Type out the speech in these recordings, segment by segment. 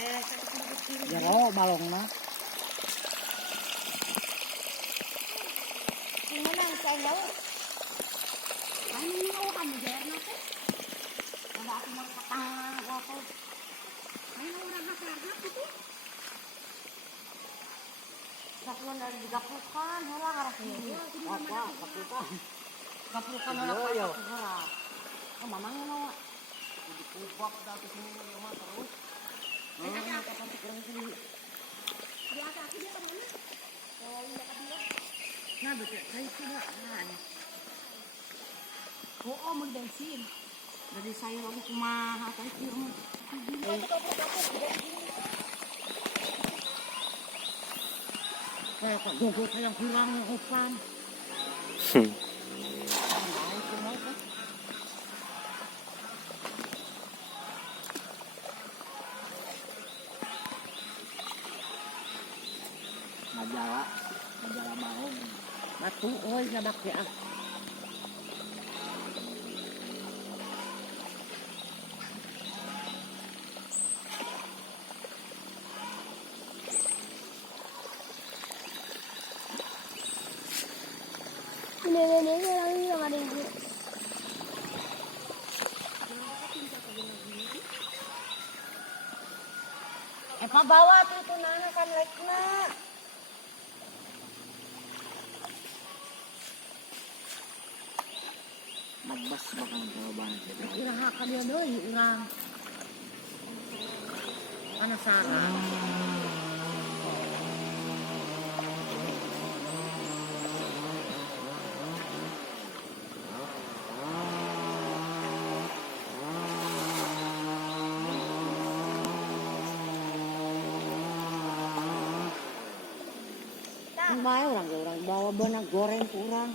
Jero balongna. Ini nang cendol. Ini mau kamu jalan apa? Ada aku mau ketang apa? Ini orang apa itu? Saklon dari digaplukan, heula ngarasnya. Apa? Kapukan. Gaplukan heula apa? Oh, mamangnya mau. Di kubak dah ke sini mah terus. Kapan kurang sini. Dia kaki dia ke mana? Oh, ini ke dia. Nah, betul. Saya sudah. Oh, mau bensin. Dari saya lagi kumaha tadi kieu. Kayak kok gogo kayak hilang opan. Majala mau. Batu oi nabak ya. Ini orang yang ada itu. Eva bawa tuh itu nana kan lekna. Magbas bakal jawaban. Iraha ka dia deui urang. Penasaran. Bae orang bawa benak goreng kurang.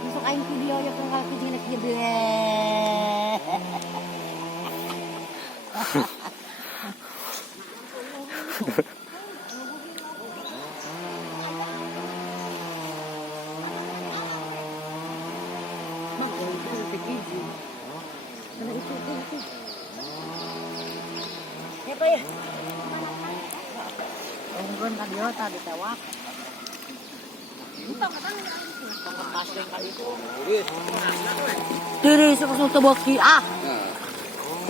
Masuk aing video ya tunggal kucing nek dia ble. Mak itu pikiji. Ada itu. Ya Pak ya. Unggun tadi tadi tewak. Diri suka teboki ah.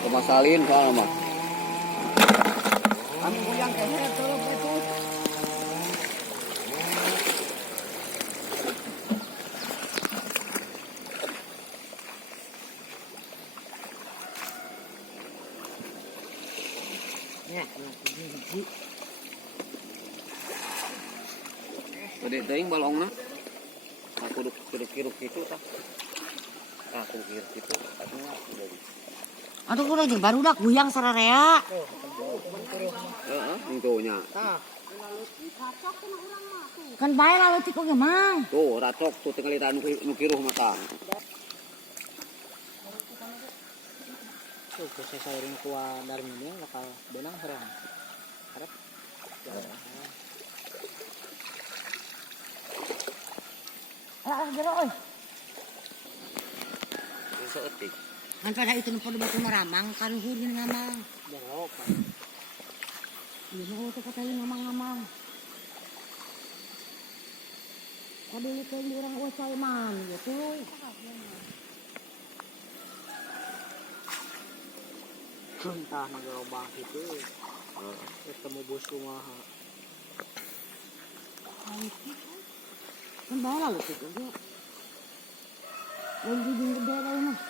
Kemasalin soalnya mah. Kami yang kayaknya tolong itu. Ya, ini. Gede teuing balongna. Aku kiruk itu tah. Aku kiruk itu katanya dari. Aduh kurang jeung barudak guyang sararea. Heeh, engkaunya. Kan bae lalu tiko ge mang. Tuh, racok tuh tinggal litan nu kiruh matang. Tuh, saya sairing kuah dari ini lokal benang serang. Harap. Jero euy. Bisa etik. Kan pada itu nu podo batu maramang kaluhur gini ngamang. Jero, Pak. Ieu mah teh kata ngamang-ngamang. Kode ieu teh urang usai man gitu. Entah nagalobah itu. Ketemu bos kumaha. Kan bae lalu tiko ge. Lain dijing gede lain mah.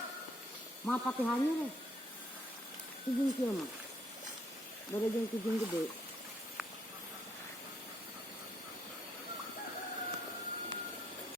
Mah patihannya deh. Kijing kieu mah. Bere jeung kijing gede.